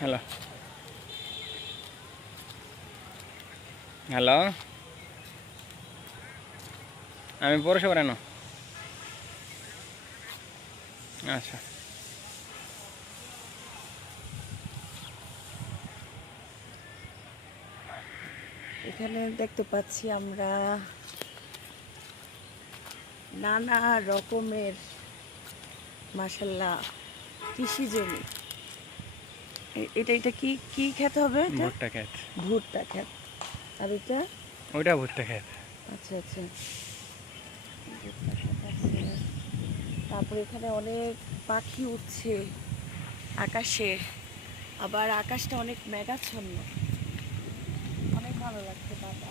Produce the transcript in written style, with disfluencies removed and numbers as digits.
Hello hello, আমি পৌরসভা কেন? আচ্ছা, এখানে দেখতে পাচ্ছি আমরা নানা রকমের মাশাল্লাহ কৃষি জমি। এটা এটা কি কি খেতে হবে? এটা ভুট্টা ক্ষেত। ভুট্টা ক্ষেত। আর এটা ওইটা ভুট্টা ক্ষেত। আচ্ছা আচ্ছা, ভুট্টা ক্ষেত আছে। তারপরে এখানে অনেক পাখি উঠছে আকাশে, আবার আকাশটা অনেক মেঘাচ্ছন্ন, অনেক ভালো লাগছে বাবা।